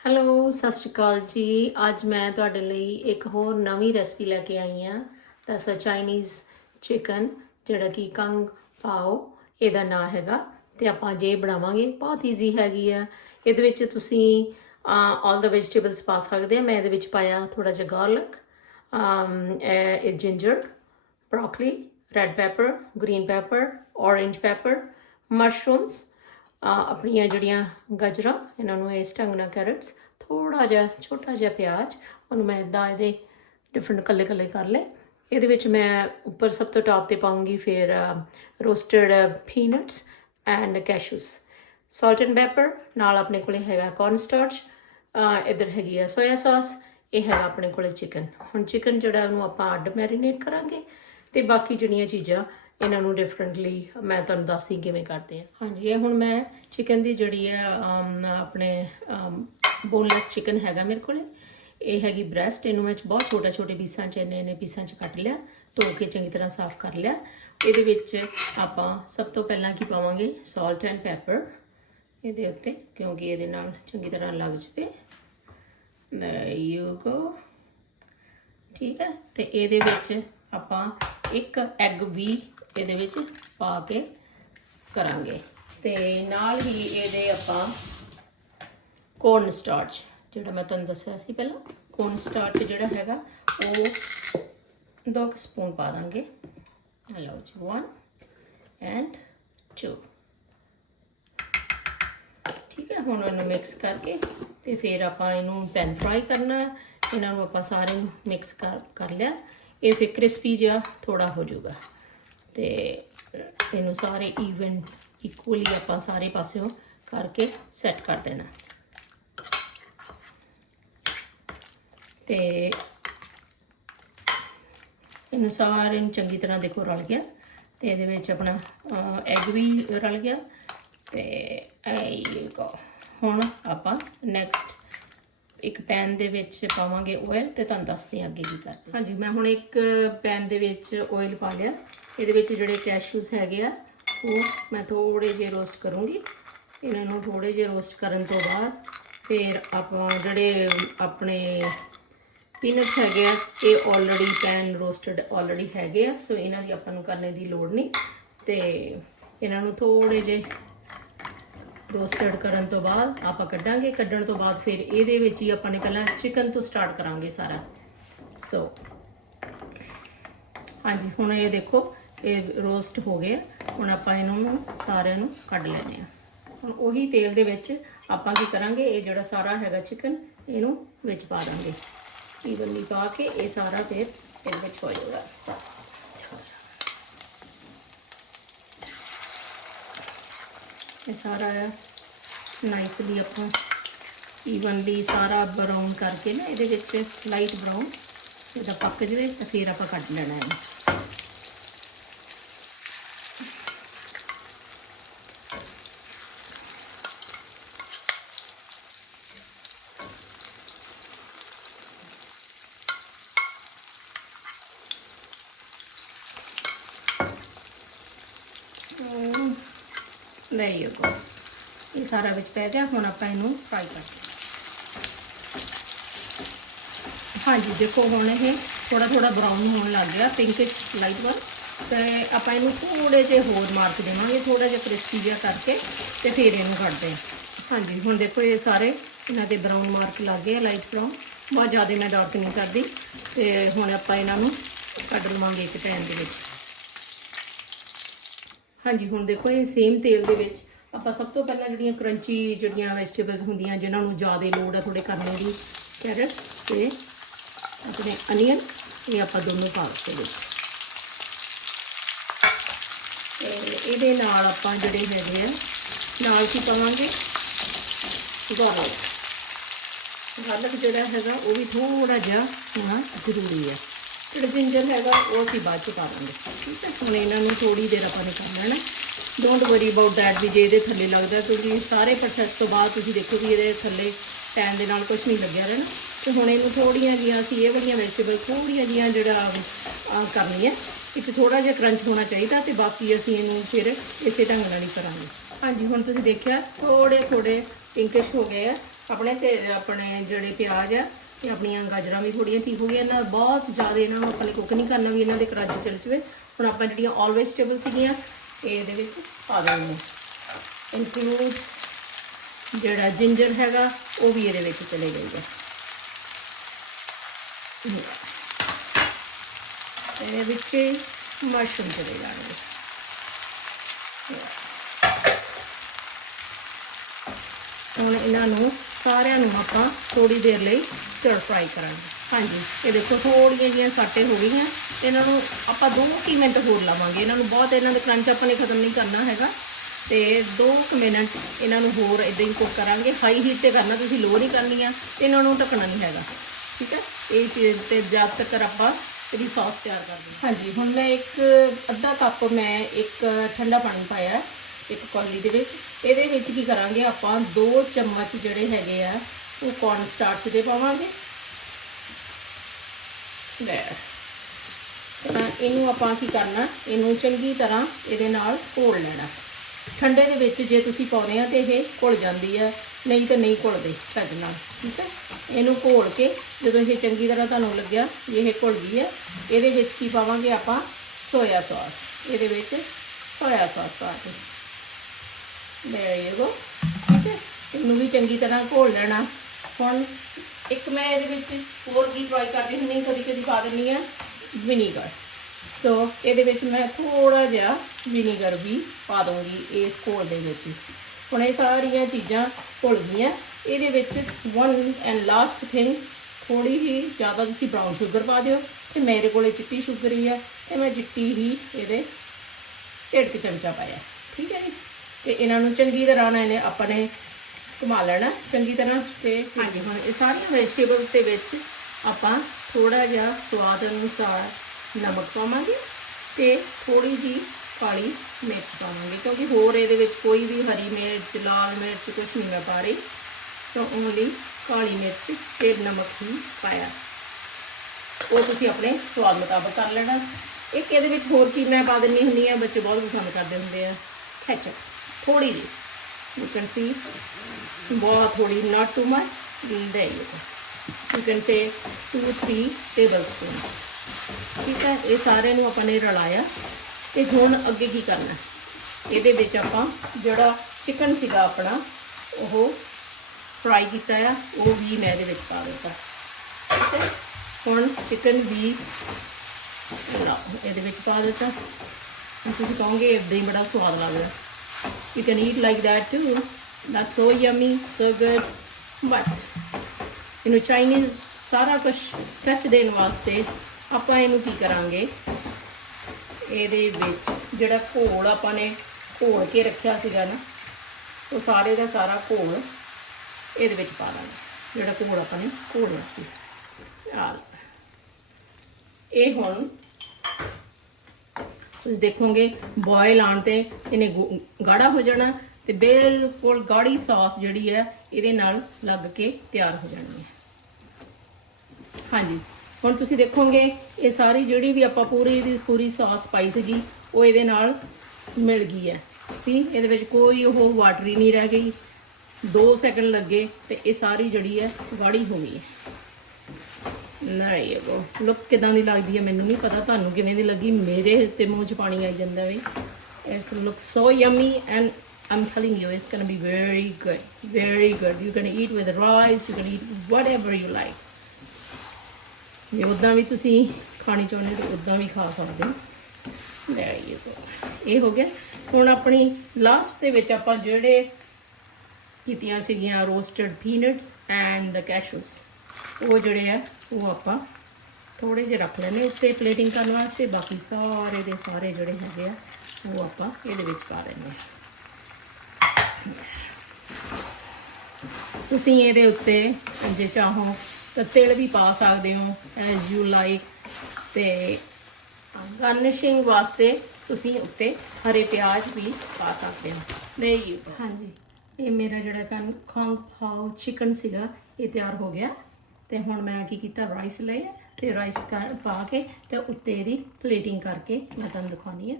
Hello ਸਤਿ ਸ਼੍ਰੀ ਅਕਾਲ ਜੀ। ਅੱਜ ਮੈਂ ਤੁਹਾਡੇ ਲਈ ਇੱਕ ਹੋਰ ਨਵੀਂ ਰੈਸਪੀ ਲੈ ਕੇ ਆਈ ਹਾਂ। ਦਸ ਚਾਈਨੀਜ਼ ਚਿਕਨ ਜਿਹੜਾ ਕਿ ਕੰਗ ਪਾਓ ਇਹਦਾ ਨਾਮ ਹੈਗਾ। ਤੇ ਆਪਾਂ ਜੇ ਬਣਾਵਾਂਗੇ ਬਹੁਤ ਈਜ਼ੀ ਹੈਗੀ ਆ। ਇਹਦੇ ਵਿੱਚ ਤੁਸੀਂ ਆਲ ਦਾ ਵੈਜੀਟੇਬਲਸ ਪਾ ਸਕਦੇ ਆ। ਮੈਂ ਇਹਦੇ ਵਿੱਚ ਪਾਇਆ ਥੋੜਾ ਜਿਹਾ ਗਾਰਲਿਕ ਇਹ ginger broccoli, red pepper green pepper orange pepper mushrooms ਆਪਣੀਆਂ ਜਿਹੜੀਆਂ ਗਾਜਰਾਂ, ਇਹਨਾਂ ਨੂੰ ਇਸ ਢੰਗ ਨਾਲ ਕੈਰਟਸ ਥੋੜਾ ਜਿਹਾ, ਛੋਟਾ ਜਿਹਾ ਪਿਆਜ਼, ਉਹਨੂੰ ਮੈਂ ਇਦਾਂ ਇਹਦੇ ਡਿਫਰੈਂਟ ਕੱਲੇ ਕੱਲੇ ਕਰ ਲਏ। ਇਹਦੇ ਵਿੱਚ ਮੈਂ ਉੱਪਰ ਸਭ ਤੋਂ ਟਾਪ ਤੇ ਪਾਉਂਗੀ ਫਿਰ roasted peanuts and cashews salt and pepper ਨਾਲ ਆਪਣੇ ਕੋਲੇ ਹੈਗਾ ਕੌਰਨ ਸਟਾਰਚ ਇੱਧਰ ਹੈਗੀ ਆ ਸੋਇਆ ਸਾਸ ਇਹ ਹੈਗਾ ਆਪਣੇ ਕੋਲੇ ਚਿਕਨ ਹੁਣ ਚਿਕਨ ਜਿਹੜਾ ਉਹਨੂੰ ਆਪਾਂ ਅੱਡ ਮੈਰੀਨੇਟ ਕਰਾਂਗੇ ਤੇ ਬਾਕੀ ਜਿਹੜੀਆਂ ਚੀਜ਼ਾਂ ਇਹਨਾਂ ਨੂੰ ਡਿਫਰੈਂਟਲੀ ਮੈਂ ਤੁਹਾਨੂੰ ਦੱਸਦੀ ਕਿਵੇਂ ਕਰਦੇ ਆ। ਹਾਂਜੀ, ਇਹ ਹੁਣ ਮੈਂ ਚਿਕਨ ਦੀ ਜਿਹੜੀ ਹੈ ਆਪਣੇ ਬੋਨਲੈਸ ਚਿਕਨ ਹੈਗਾ ਮੇਰੇ ਕੋਲੇ, ਇਹ ਹੈਗੀ ਬ੍ਰੈਸਟ ਇਹਨੂੰ ਮੈਂ ਬਹੁਤ ਛੋਟੇ ਛੋਟੇ ਪੀਸਾਂ ਚ ਇਹਨੇ ਇਹਨੇ ਪੀਸਾਂ ਚ ਕੱਟ ਲਿਆ, ਧੋ ਕੇ ਚੰਗੀ ਤਰ੍ਹਾਂ ਸਾਫ਼ ਕਰ ਲਿਆ। ਇਹਦੇ ਵਿੱਚ ਆਪਾਂ ਸਭ ਤੋਂ ਪਹਿਲਾਂ ਕੀ ਪਾਵਾਂਗੇ? ਸਾਲਟ ਐਂਡ ਪੈਪਰ ਇਹਦੇ ਉੱਤੇ, ਕਿਉਂਕਿ ਇਹਦੇ ਨਾਲ ਚੰਗੀ ਤਰ੍ਹਾਂ ਲੱਗ ਜਵੇ। There you ਠੀਕ ਹੈ? ਤੇ ਇਹਦੇ ਵਿੱਚ ਆਪਾਂ ਇੱਕ ਐਗ ਵੀ ਦੇ ਵਿੱਚ ਪਾ ਕੇ ਕਰਾਂਗੇ। ਤੇ ਨਾਲ ਹੀ ਇਹਦੇ ਆਪਾਂ ਕੋਰਨ ਸਟਾਰਚ ਜਿਹੜਾ ਮੈਂ ਤੁਹਾਨੂੰ ਦੱਸਿਆ ਸੀ ਪਹਿਲਾਂ ਕੋਰਨ ਸਟਾਰਚ ਜਿਹੜਾ ਹੈਗਾ, ਉਹ ਦੋ ਸਪੂਨ ਪਾ ਦਾਂਗੇ। ਲਓ ਜੀ 1 ਐਂਡ 2 ਠੀਕ ਹੈ, ਹੁਣ ਇਹਨੂੰ ਮਿਕਸ ਕਰਕੇ ਤੇ ਫਿਰ ਆਪਾਂ ਇਹਨੂੰ ਪੈਨ ਫਰਾਈ ਕਰਨਾ ਇਹਨਾਂ ਨੂੰ ਆਪਾਂ ਸਾਰੇ ਮਿਕਸ ਕਰ ਕਰ ਲਿਆ। ਇਹ ਫਿਰ ਕ੍ਰਿਸਪੀ ਜਿਹਾ ਥੋੜਾ ਹੋ ਜਾਊਗਾ। ਤੇ ਇਹਨੂੰ ਸਾਰੇ ਈਵਨ ਇਕੁਅਲੀ ਆਪਾਂ ਸਾਰੇ ਪਾਸਿਓਂ ਕਰਕੇ ਸੈੱਟ ਕਰ ਦੇਣਾ। ਤੇ ਇਹਨੂੰ ਸਾਰੇ ਨੂੰ ਚੰਗੀ ਤਰ੍ਹਾਂ ਦੇਖੋ ਰਲ ਗਿਆ। ਤੇ ਇਹਦੇ ਵਿੱਚ ਆਪਣਾ ਐਗ ਵੀ ਰਲ ਗਿਆ। ਤੇ ਇਹ ਗੋ ਹੁਣ ਆਪਾਂ ਨੈਕਸਟ ਇੱਕ ਪੈਨ ਦੇ ਵਿੱਚ ਪਾਵਾਂਗੇ ਆਇਲ ਤੇ ਤੁਹਾਨੂੰ ਦੱਸਦੇ ਹਾਂ ਅੱਗੇ ਕੀ ਕਰਦੇ ਹਾਂਜੀ, ਮੈਂ ਹੁਣ ਇੱਕ ਪੈਨ ਦੇ ਵਿੱਚ ਆਇਲ ਪਾ ਲਿਆ। ਇਹਦੇ ਵਿੱਚ ਜਿਹੜੇ ਕੈਸ਼ੂਸ ਹੈਗੇ ਆ, ਉਹ ਮੈਂ ਥੋੜੇ ਜਿਹੇ ਰੋਸਟ ਕਰੂੰਗੀ। ਇਹਨਾਂ ਨੂੰ ਥੋੜੇ ਜਿਹੇ ਰੋਸਟ ਕਰਨ ਤੋਂ ਬਾਅਦ ਫਿਰ ਆਪਾਂ ਜਿਹੜੇ ਆਪਣੇ ਪੀਨਟਸ ਹੈਗੇ ਆ, ਇਹ ਆਲਰੇਡੀ ਪੈਨ ਰੋਸਟਡ ਆਲਰੇਡੀ ਹੈਗੇ ਆ, ਸੋ ਇਹਨਾਂ ਦੀ ਆਪਾਂ ਨੂੰ ਕਰਨੇ ਦੀ ਲੋੜ ਨਹੀਂ। ਤੇ ਇਹਨਾਂ ਨੂੰ ਥੋੜੇ ਜਿਹੇ ਰੋਸਟਡ ਕਰਨ ਤੋਂ ਬਾਅਦ ਆਪਾਂ ਕੱਢਾਂਗੇ। ਕੱਢਣ ਤੋਂ ਬਾਅਦ ਫਿਰ ਇਹਦੇ ਵਿੱਚ ਹੀ ਆਪਾਂ ਨੇ ਪਹਿਲਾਂ ਚਿਕਨ ਤੋਂ ਸਟਾਰਟ ਕਰਾਂਗੇ ਸਾਰਾ। ਸੋ ਹਾਂਜੀ, ਹੁਣ ਇਹ ਦੇਖੋ, ਇਹ ਰੋਸਟ ਹੋ ਗਿਆ। ਹੁਣ ਆਪਾਂ ਇਹਨੂੰ ਸਾਰਿਆਂ ਨੂੰ ਕੱਢ ਲੈਣੇ ਆ ਹੁਣ ਉਹੀ ਤੇਲ ਦੇ ਵਿੱਚ ਆਪਾਂ ਕੀ ਕਰਾਂਗੇ, ਇਹ ਜਿਹੜਾ ਸਾਰਾ ਹੈਗਾ ਚਿਕਨ, ਇਹਨੂੰ ਵਿੱਚ ਪਾ ਦਾਂਗੇ। ਈਵਨਲੀ ਪਾ ਕੇ ਇਹ ਸਾਰਾ ਫਿਰ ਇਹਦੇ ਵਿੱਚ ਹੋ ਜਾਊਗਾ। ਇਹ ਸਾਰਾ ਨਾਈਸਲੀ ਆਪਾਂ ਈਵਨਲੀ ਸਾਰਾ ਬਰਾਊਨ ਕਰਕੇ ਨਾ ਇਹਦੇ ਵਿੱਚ ਲਾਈਟ ਬਰਾਊਨ ਇਹਦਾ ਪੱਕ ਜਵੇ ਤਾਂ ਫਿਰ ਆਪਾਂ ਕੱਟ ਲੈਣਾ ਹੈ ਲੈ you go. ਇਹ ਸਾਰਾ ਵਿੱਚ ਪੈ ਗਿਆ, ਹੁਣ ਆਪਾਂ ਇਹਨੂੰ ਫਰਾਈ ਕਰਦੇ ਹਾਂਜੀ, ਦੇਖੋ ਹੁਣ ਇਹ ਥੋੜਾ ਥੋੜਾ ਬਰਾਊਨ ਹੋਣ ਲੱਗ ਗਿਆ ਪਿੰਕਿਸ਼ ਲਾਈਟ ਵਨ ਤੇ ਆਪਾਂ ਇਹਨੂੰ ਥੋੜੇ ਜਿਹੇ ਹੋਰ ਮਾਰਕ ਦੇਵਾਂਗੇ ਥੋੜਾ ਜਿਹਾ ਕ੍ਰਿਸਪੀ ਜਿਹਾ ਕਰਕੇ ਤੇ ਫਿਰ ਇਹਨੂੰ ਕੱਢਦੇ ਹਾਂ। ਹਾਂਜੀ, ਹੁਣ ਦੇਖੋ ਇਹ ਸਾਰੇ ਇਹਨਾਂ ਦੇ ਬਰਾਊਨ ਮਾਰਕ ਲੱਗ ਗਏ ਲਾਈਟ ਬਰਾਊਨ ਬਹੁਤ ਜ਼ਿਆਦਾ ਮੈਂ ਡਾਰਕ ਨਹੀਂ ਕਰਦੀ। ਤੇ ਹੁਣ ਆਪਾਂ ਇਹਨਾਂ ਨੂੰ ਕੱਢ ਲਵਾਂਗੇ ਇੱਕ ਪੈਨ ਦੇ ਵਿੱਚ। ਹਾਂਜੀ, ਹੁਣ ਦੇਖੋ ਇਹ ਸੇਮ ਤੇਲ ਦੇ ਵਿੱਚ ਆਪਾਂ ਸਭ ਤੋਂ ਪਹਿਲਾਂ ਜਿਹੜੀਆਂ ਕਰੰਚੀ ਜਿਹੜੀਆਂ ਵੈਜੀਟੇਬਲਸ ਹੁੰਦੀਆਂ, ਜਿਨ੍ਹਾਂ ਨੂੰ ਜ਼ਿਆਦਾ ਲੋੜ ਹੈ ਥੋੜੇ ਕਰਨੇ ਦੀ ਕੈਰਟਸ ਤੇ ਆਪਣੇ ਅਨੀਅਨ ਇਹ ਆਪਾਂ ਦੋਨੋਂ ਪਾ ਦਿੱਤੇ ਵਿੱਚ। ਤੇ ਇਹਦੇ ਨਾਲ ਆਪਾਂ ਜਿਹੜੇ ਹੈਗੇ ਆ, ਨਾਲ ਕੀ ਪਾਵਾਂਗੇ? ਗਾਰਲਿਕ ਗਾਰਲਿਕ ਜਿਹੜਾ ਹੈਗਾ, ਉਹ ਵੀ ਥੋੜਾ ਜਿਹਾ ਹੋਣਾ ਜ਼ਰੂਰੀ ਹੈ ਜਿਹੜਾ ਜਿੰਜਰ ਹੈਗਾ, ਉਹ ਅਸੀਂ ਬਾਅਦ ਚ ਪਾ ਦਾਂਗੇ ਠੀਕ ਹੈ? ਹੁਣ ਇਹਨਾਂ ਨੂੰ ਥੋੜੀ ਦੇਰ ਆਪਾਂ ਨੇ ਕਰ ਲੈਣਾ ਡੋਂਟ ਵਰੀ ਅਬਾਊਟ ਦੈਟ ਵੀ ਜੇ ਇਹਦੇ ਥੱਲੇ ਲੱਗਦਾ, ਕਿਉਂਕਿ ਸਾਰੇ ਪ੍ਰੋਸੈਸ ਤੋਂ ਬਾਅਦ ਤੁਸੀਂ ਦੇਖੋ ਵੀ ਇਹਦੇ ਥੱਲੇ ਪੈਨ ਦੇ ਨਾਲ ਕੁਝ ਨਹੀਂ ਲੱਗਿਆ ਰਹਿਣਾ। ਤੇ ਹੁਣ ਇਹਨੂੰ ਥੋੜੀਆਂ ਜੀਆਂ ਅਸੀਂ ਇਹ ਵਾਲੀਆਂ ਵੈਜੀਟੇਬਲ ਥੋੜੀਆਂ ਜੀਆਂ ਜਿਹੜਾ ਆਹ ਕਰਨੀਆਂ ਵਿੱਚ ਥੋੜਾ ਜਿਹਾ ਕਰੰਚ ਹੋਣਾ ਚਾਹੀਦਾ ਤੇ ਬਾਕੀ ਅਸੀਂ ਇਹਨੂੰ ਫਿਰ ਇਸੇ ਢੰਗ ਨਾਲ ਹੀ ਕਰਾਂਗੇ। ਹਾਂਜੀ, ਹੁਣ ਤੁਸੀਂ ਦੇਖਿਆ ਥੋੜੇ ਥੋੜੇ ਪਿੰਕਿਸ਼ ਹੋ ਗਏ ਆ। ਆਪਣੇ ਤੇ, ਆਪਣੇ ਜਿਹੜੇ ਪਿਆਜ਼ ਆ ਆਪਣੀਆਂ ਗਾਜਰਾਂ ਵੀ ਥੋੜੀਆਂ ਠੀਕ ਹੋ ਗਈਆਂ। ਇਹਨਾਂ ਬਹੁਤ ਜ਼ਿਆਦਾ ਇਹਨਾਂ ਨੂੰ ਆਪਾਂ ਨੇ ਕੁੱਕ ਨਹੀਂ ਕਰਨਾ ਵੀ ਇਹਨਾਂ ਦੇ ਕਰਾਚੇ ਚਲ ਜਵੇ। ਹੁਣ ਆਪਾਂ ਜਿਹੜੀਆਂ ਆਲ ਵੈਜੀਟੇਬਲ ਸੀਗੀਆਂ ਇਹ ਇਹਦੇ ਵਿੱਚ ਪਾ ਦੇਣੀਆਂ ਇਨਕਲੂਡ ਜਿਹੜਾ ਜਿੰਜਰ ਹੈਗਾ, ਉਹ ਵੀ ਇਹਦੇ ਵਿੱਚ ਚਲੇ ਜਾਏਗਾ। ਇਹਦੇ ਵਿੱਚ ਮਸ਼ਰੂਮ ਚਲੇ ਜਾਣਗੇ। ਹੁਣ ਇਹਨਾਂ ਨੂੰ ਸਾਰਿਆਂ ਨੂੰ ਆਪਾਂ ਥੋੜੀ ਦੇਰ ਲਈ ਸਟਰ ਫਰਾਈ ਕਰਾਂਗੇ। ਹਾਂਜੀ, ਇਹ ਦੇਖੋ ਥੋੜੀਆਂ ਜਿਹੀਆਂ ਸਾਟੇ ਹੋ ਗਈਆਂ। ਇਹਨਾਂ ਨੂੰ ਆਪਾਂ 2 ਕੀ ਮਿੰਟ ਹੋਰ ਲਾਵਾਂਗੇ। ਇਹਨਾਂ ਨੂੰ ਬਹੁਤ ਇਹਨਾਂ ਦੇ ਕਰੰਚ ਆਪਾਂ ਨੇ ਖਤਮ ਨਹੀਂ ਕਰਨਾ ਹੈਗਾ। ਤੇ 2 ਮਿੰਟ ਇਹਨਾਂ ਨੂੰ ਹੋਰ ਇਦਾਂ ਹੀ ਕੁੱਕ ਕਰਾਂਗੇ। ਹਾਈ ਹੀਟ ਤੇ ਕਰਨਾ, ਤੁਸੀਂ ਲੋ ਨਹੀਂ ਕਰਨੀ ਆ ਇਹਨਾਂ ਨੂੰ ਢੱਕਣਾ ਨਹੀਂ ਹੈਗਾ। ਠੀਕ ਹੈ? ਇਹ ਚੀਜ਼ ਤੇ ਜਦ ਤੱਕ ਆਪਾਂ ਇਹਦੀ ਸੌਸ ਤਿਆਰ ਕਰਦੇ ਦਿੰਦੇ ਹਾਂਜੀ, ਹੁਣ ਮੈਂ ਇੱਕ ਅੱਧਾ ਕੱਪ ਮੈਂ ਇੱਕ ਠੰਡਾ ਪਾਣੀ ਪਾਇਆ ਇੱਕ ਕੌਲੀ ਦੇ ਵਿੱਚ। ਇਹਦੇ ਵਿੱਚ ਕੀ ਕਰਾਂਗੇ ਆਪਾਂ? 2 ਚਮਚ ਜਿਹੜੇ ਹੈਗੇ ਆ, ਉਹ ਕੌਰਨ ਸਟਾਰਚ ਦੇ ਪਾਵਾਂਗੇ। ਲੈ ਤਾਂ ਇਹਨੂੰ ਆਪਾਂ ਕੀ ਕਰਨਾ? ਇਹਨੂੰ ਚੰਗੀ ਤਰ੍ਹਾਂ ਇਹਦੇ ਨਾਲ ਘੋਲ ਲੈਣਾ। ਠੰਡੇ ਦੇ ਵਿੱਚ ਜੇ ਤੁਸੀਂ ਪਾਉਨੇ ਆ ਤੇ ਇਹ ਘੁਲ ਜਾਂਦੀ ਹੈ ਨਹੀਂ ਤਾਂ ਨਹੀਂ ਘੁਲਦੇ ਚੱਜ ਨਾਲ, ਠੀਕ ਹੈ ਇਹਨੂੰ ਘੋਲ ਕੇ ਜਦੋਂ ਇਹ ਚੰਗੀ ਤਰ੍ਹਾਂ ਤੁਹਾਨੂੰ ਲੱਗਿਆ ਵੀ ਇਹ ਘੁਲ ਗਈ ਹੈ ਇਹਦੇ ਵਿੱਚ ਕੀ ਪਾਵਾਂਗੇ ਆਪਾਂ? Soya sauce. ਇਹਦੇ ਵਿੱਚ ਸੋਇਆ ਸੌਸ ਪਾ ਕੇ। There you ਠੀਕ ਹੈ? ਇਹਨੂੰ ਵੀ ਚੰਗੀ ਤਰ੍ਹਾਂ ਘੋਲ ਲੈਣਾ। ਹੁਣ ਇੱਕ ਮੈਂ ਇਹਦੇ ਵਿੱਚ ਹੋਰ ਕੀ ਟਰਾਈ ਕਰਦੀ ਹੁੰਦੀ ਕਦੀ ਕਦੀ ਪਾ ਦਿੰਦੀ ਆ ਵਿਨੀਗਰ ਸੋ ਇਹਦੇ ਵਿੱਚ ਮੈਂ ਥੋੜਾ ਜਿਹਾ ਵਿਨੀਗਰ ਵੀ ਪਾ ਦੂੰਗੀ ਇਸ ਘੋਲ ਦੇ ਵਿੱਚ। ਹੁਣ ਇਹ ਸਾਰੀਆਂ ਚੀਜ਼ਾਂ ਘੁਲ ਗਈਆਂ। ਇਹਦੇ ਵਿੱਚ ਵਨ ਐਂਡ ਲਾਸਟ ਥਿੰਗ ਥੋੜੀ ਹੀ ਜ਼ਿਆਦਾ ਤੁਸੀਂ ਬਰਾਊਨ ਸ਼ੂਗਰ ਪਾ ਦਿਓ, ਤੇ ਮੇਰੇ ਕੋਲੇ ਚਿੱਟੀ ਸ਼ੂਗਰ ਹੀ ਹੈ, ਤੇ ਮੈਂ ਚਿੱਟੀ ਹੀ ਇਹਦੇ ਡੇਢ ਕੁ ਚਮਚਾ ਪਾਇਆ। ਠੀਕ ਹੈ ਜੀ? ਤੇ ਇਹਨਾਂ ਨੂੰ ਚੰਗੀ ਤਰ੍ਹਾਂ ਨਾਲ ਇਹਨੇ ਆਪਣੇ ਘੁਮਾ ਲੈਣਾ, ਚੰਗੀ ਤਰ੍ਹਾਂ ਤੇ ਹਾਂਜੀ, ਹੁਣ ਇਹ ਸਾਰੀਆਂ ਵੈਜੀਟੇਬਲਸ ਦੇ ਵਿੱਚ ਆਪਾਂ ਥੋੜਾ ਜਿਹਾ ਸਵਾਦ ਅਨੁਸਾਰ ਨਮਕ ਪਾਵਾਂਗੇ ਤੇ ਥੋੜੀ ਜੀ ਕਾਲੀ ਮਿਰਚ ਪਾਵਾਂਗੇ, ਕਿਉਂਕਿ ਹੋਰ ਇਹਦੇ ਵਿੱਚ ਕੋਈ ਵੀ ਹਰੀ ਮਿਰਚ, ਲਾਲ ਮਿਰਚ ਕੁਝ ਨਹੀਂ ਮੈਂ ਪਾ ਰਹੀ। ਸੋ ਓਨਲੀ ਕਾਲੀ ਮਿਰਚ ਤੇ ਨਮਕ ਹੀ ਪਾਇਆ। ਉਹ ਤੁਸੀਂ ਆਪਣੇ ਸਵਾਦ ਮੁਤਾਬਕ ਕਰ ਲੈਣਾ। ਇੱਕ ਇਹਦੇ ਵਿੱਚ ਹੋਰ ਕੀ ਮੈਂ ਪਾ ਦਿੰਨੀ ਹੁੰਦੀ ਆ ਬੱਚੇ ਬਹੁਤ ਪਸੰਦ ਕਰਦੇ ਹੁੰਦੇ ਆ ਕੈਚਅਪ ਥੋੜੀ ਜਿਹੀ ਯੂ ਕੈਨ ਸੀ ਬਹੁਤ ਥੋੜੀ ਨਾਟ ਟੂ ਮਚ ਦੇ you can say 2 3 tablespoon ਠੀਕ ਹੈ ਇਹ ਸਾਰੇ ਨੂੰ ਆਪਾਂ ਨੇ ਰਲਾਇਆ ਤੇ ਹੁਣ ਅੱਗੇ ਕੀ ਕਰਨਾ ਇਹਦੇ ਵਿੱਚ ਆਪਾਂ ਜਿਹੜਾ ਚਿਕਨ ਸੀਗਾ ਆਪਣਾ ਉਹ ਫਰਾਈ ਕੀਤਾ ਆ ਉਹ ਵੀ ਮੈਂ ਇਹਦੇ ਵਿੱਚ ਪਾ ਦਿੱਤਾ ਠੀਕ ਹੈ ਹੁਣ ਚਿਕਨ ਵੀ ਇਹਦੇ ਵਿੱਚ ਪਾ ਦਿੱਤਾ ਹੁਣ ਤੁਸੀਂ ਕਹੋਗੇ ਇਦਾਂ ਹੀ ਬੜਾ ਸਵਾਦ ਲੱਗਦਾ you can eat like that too. That's so yummy, so good. But ਇਹਨੂੰ ਚਾਈਨੀਜ਼ ਸਾਰਾ ਕੁਝ ਟੱਚ ਦੇਣ ਵਾਸਤੇ ਆਪਾਂ ਇਹਨੂੰ ਕੀ ਕਰਾਂਗੇ? ਇਹਦੇ ਵਿੱਚ ਜਿਹੜਾ ਘੋਲ ਆਪਾਂ ਨੇ ਘੋਲ ਕੇ ਰੱਖਿਆ ਸੀਗਾ ਨਾ, ਉਹ ਸਾਰੇ ਦਾ ਸਾਰਾ ਘੋਲ ਇਹਦੇ ਵਿੱਚ ਪਾ ਦਾਂਗੇ ਜਿਹੜਾ ਘੋਲ ਆਪਾਂ ਨੇ ਘੋਲਣਾ ਸੀ। ਆ ਇਹ ਹੁਣ ਤੁਸੀਂ ਦੇਖੋਗੇ ਬੋਇਲ ਆਉਣ ਤੇ ਇਹਨੇ ਗੋ- ਗਾੜਾ ਹੋ ਜਾਣਾ ਤੇ ਬਿਲਕੁਲ ਗਾੜੀ ਸੌਸ ਜਿਹੜੀ ਹੈ, ਇਹਦੇ ਨਾਲ ਲੱਗ ਕੇ ਤਿਆਰ ਹੋ ਜਾਣੀ ਹੈ। ਹਾਂਜੀ, ਹੁਣ ਤੁਸੀਂ ਦੇਖੋਗੇ, ਇਹ ਸਾਰੀ ਜਿਹੜੀ ਵੀ ਆਪਾਂ ਪੂਰੀ ਦੀ ਪੂਰੀ ਸੌਸ ਪਾਈ ਸੀਗੀ, ਉਹ ਇਹਦੇ ਨਾਲ ਮਿਲ ਗਈ ਹੈ। ਸੀ, ਇਹਦੇ ਵਿੱਚ ਕੋਈ ਉਹ ਵਾਟਰੀ ਨਹੀਂ ਰਹਿ ਗਈ। 2 ਸੈਕਿੰਡ ਲੱਗੇ ਤੇ ਇਹ ਸਾਰੀ ਜਿਹੜੀ ਹੈ, ਗਾੜੀ ਹੋ ਗਈ ਹੈ। ਨਹੀਂ ਇਹ ਲੁੱਕ ਕਿਦਾਂ ਦੀ ਲੱਗਦੀ ਹੈ ਮੈਨੂੰ ਨਹੀਂ ਪਤਾ, ਤੁਹਾਨੂੰ ਕਿਵੇਂ ਦੀ ਲੱਗੀ? ਮੇਰੇ ਤੇ ਮੂੰਹ 'ਚ ਪਾਣੀ ਆਈ ਜਾਂਦਾ ਵੇ। ਇਸ look so yummy and I'm telling you, it's going to be very good very good. You're going eat with rice you're going eat whatever you like. ਜੇ ਉਦਾਂ ਵੀ ਤੁਸੀਂ ਖਾਣੀ ਚਾਹੁੰਦੇ ਤਾਂ ਉਦਾਂ ਵੀ ਖਾ ਸਕਦੇ ਹੋ। ਲੈ ਇਹ ਇਹ ਹੋ ਗਿਆ। ਹੁਣ ਆਪਣੀ ਲਾਸਟ ਦੇ ਵਿੱਚ ਆਪਾਂ ਜਿਹੜੇ ਕੀਤੀਆਂ ਸੀਗੀਆਂ roasted peanuts and the cashews ਉਹ ਜਿਹੜੇ ਆ ਉਹ ਆਪਾਂ ਥੋੜੇ ਜਿਹੇ ਰੱਖ ਲੈਣੇ ਉੱਤੇ ਪਲੇਟਿੰਗ ਕਰਨ ਵਾਸਤੇ ਬਾਕੀ ਸਾਰੇ ਦੇ ਸਾਰੇ ਜਿਹੜੇ ਹੈਗੇ ਆ ਉਹ ਆਪਾਂ ਇਹਦੇ ਵਿੱਚ ਪਾ ਲੈਣੇ ਤੁਸੀਂ ਇਹਦੇ ਉੱਤੇ ਜੇ ਚਾਹੋ ਤਾਂ ਤਿਲ ਵੀ ਪਾ ਸਕਦੇ ਹੋ ਐਜ਼ ਯੂ ਲਾਈਕ ਤੇ ਗਾਰਨਿਸ਼ਿੰਗ ਵਾਸਤੇ ਤੁਸੀਂ ਉੱਤੇ ਹਰੇ ਪਿਆਜ਼ ਵੀ ਪਾ ਸਕਦੇ ਹੋ। ਨਹੀਂ ਹਾਂਜੀ। ਇਹ ਮੇਰਾ ਜਿਹੜਾ ਕਨ ਖੌਂਗ ਚਿਕਨ ਸੀਗਾ ਇਹ ਤਿਆਰ ਹੋ ਗਿਆ। ਤੇ ਹੁਣ ਮੈਂ ਕੀ ਕੀਤਾ ਰਾਈਸ ਲਏ ਤੇ ਰਾਈਸ ਕਰ ਪਾ ਕੇ ਤੇ ਉੱਤੇ ਇਹਦੀ ਪਲੇਟਿੰਗ ਕਰਕੇ ਮੈਂ ਤੁਹਾਨੂੰ ਦਿਖਾਉਣੀ ਹੈ।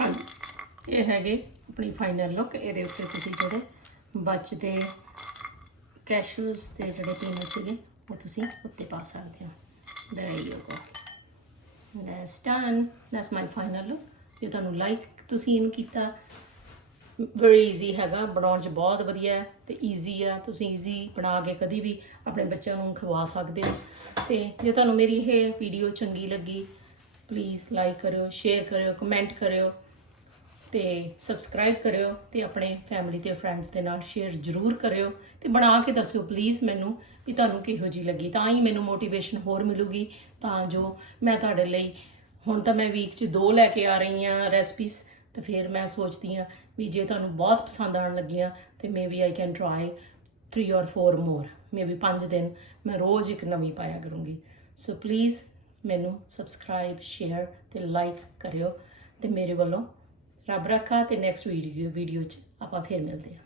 ਹਾਂਜੀ ਇਹ ਹੈਗੇ ਆਪਣੀ ਫਾਈਨਲ ਲੁੱਕ ਇਹਦੇ ਉੱਤੇ ਤੁਸੀਂ ਜਿਹੜੇ ਬਚਦੇ ਕੈਸ਼ੂਸ ਤੇ ਜਿਹੜੇ ਪੀਨਟ ਸੀਗੇ ਉਹ ਤੁਸੀਂ ਉੱਤੇ ਪਾ ਸਕਦੇ ਹੋ। There you go. That's done. That's my final look ਜੇ ਤੁਹਾਨੂੰ ਲਾਈਕ ਤੁਸੀਂ ਇਹਨੂੰ ਕੀਤਾ ਵੈਰੀ ਈਜ਼ੀ ਹੈਗਾ, ਬਣਾਉਣ 'ਚ ਬਹੁਤ ਵਧੀਆ ਹੈ ਤੇ ਈਜ਼ੀ ਆ, ਤੁਸੀਂ ਈਜ਼ੀ ਬਣਾ ਕੇ ਕਦੀ ਵੀ ਆਪਣੇ ਬੱਚਿਆਂ ਨੂੰ ਖਵਾ ਸਕਦੇ ਹੋ। ਤੇ ਜੇ ਤੁਹਾਨੂੰ ਮੇਰੀ ਇਹ ਵੀਡੀਓ ਚੰਗੀ ਲੱਗੀ ਪਲੀਜ਼ ਲਾਈਕ ਕਰਿਓ ਸ਼ੇਅਰ ਕਰਿਓ ਕਮੈਂਟ ਕਰਿਓ ਤੇ ਸਬਸਕ੍ਰਾਈਬ ਕਰਿਓ ਤੇ ਆਪਣੇ ਫੈਮਿਲੀ ਤੇ ਫਰੈਂਡਸ ਦੇ ਨਾਲ ਸ਼ੇਅਰ ਜ਼ਰੂਰ ਕਰਿਓ ਤੇ ਬਣਾ ਕੇ ਦੱਸਿਓ ਪਲੀਜ਼ ਮੈਨੂੰ ਵੀ ਤੁਹਾਨੂੰ ਕਿਹੋ ਜੀ ਲੱਗੀ। ਤਾਂ ਹੀ ਮੈਨੂੰ ਮੋਟੀਵੇਸ਼ਨ ਹੋਰ ਮਿਲੂਗੀ, ਤਾਂ ਜੋ ਮੈਂ ਤੁਹਾਡੇ ਲਈ ਹੁਣ ਤਾਂ ਮੈਂ ਵੀਕ 'ਚ ਦੋ ਲੈ ਕੇ ਆ ਰਹੀ ਹਾਂ ਰੈਸਪੀਸ ਤੇ ਫਿਰ ਮੈਂ ਸੋਚਦੀ ਹਾਂ ਵੀ ਜੇ ਤੁਹਾਨੂੰ ਬਹੁਤ ਪਸੰਦ ਆਉਣ ਲੱਗੀਆਂ ਤੇ ਮੇਬੀ ਆਈ ਕੈਨ ਟਰਾਈ 3 ਔਰ 4 ਮੋਰ ਮੇਬੀ 5 ਦਿਨ ਮੈਂ ਰੋਜ਼ ਇੱਕ ਨਵੀਂ ਪਾਇਆ ਕਰੂੰਗੀ। ਸੋ ਪਲੀਜ਼ ਮੈਨੂੰ ਸਬਸਕ੍ਰਾਈਬ ਸ਼ੇਅਰ ਤੇ ਲਾਈਕ ਕਰਿਓ ਤੇ ਮੇਰੇ ਵੱਲੋਂ ਰੱਬ ਰੱਖਾ ਤੇ ਨੈਕਸਟ ਵੀਡੀਓ ਵੀਡੀਓ 'ਚ ਆਪਾਂ ਫਿਰ ਮਿਲਦੇ ਹਾਂ।